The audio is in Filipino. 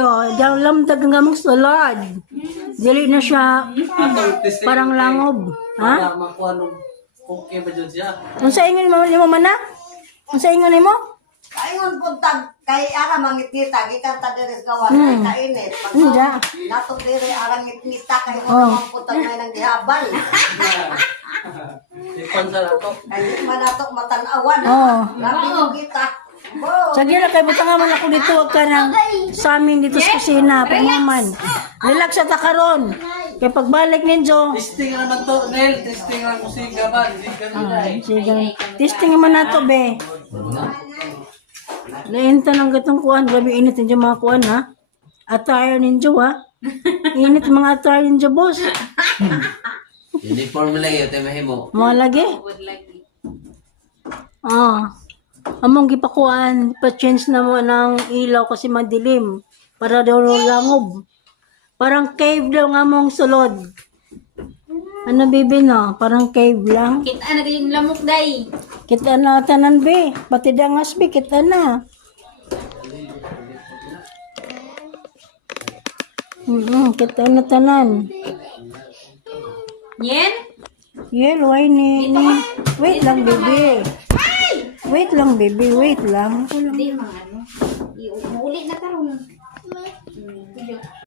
oh. Diyan lamdag nga mong sulod. Dili na siya parang langob. Ha? Para makuha nung okay ba dyan siya? Ang sa ingon mo mana? Ang sa ingon mo? Kaingon puntag kay ara mangitita gikan ta deres gawa kay kainit. Hindi. Nato dire arang ngitnita kay Oh. mo puntag may nang gihabal. Ipon sa lato. Kay manatok matan-awan. Oh. Grabe yung kita. Bo. Sige na kay butang man ako dito wag ka nang sa amin dito sa kusina pagmaman. Relax sa takaron. Kay pagbalik ninyo, Testing naman to, Nel. Testing ang musika ba? Hindi ganun na eh. sige. Testing naman nato be. Lainta ng gatong kuan, grabe init ninyo mga kuan ha. Attire ninyo ha. Init mga attire ninyo boss. Uniform lang yun, mahimo. Mga lagi. Among gipakuan, pa-change na mo ng ilaw kasi madilim. Para daw langob. Parang cave daw nga mong sulod. Ano bibi no? Parang cave lang. Kita na kayong lamok, day. Kita na tanan be. Pati dangas be, kita na. Kita na tanan. Yen? Yel, why ni. Wait lang, baby. Wait lang, baby. Wait lang. Di, mga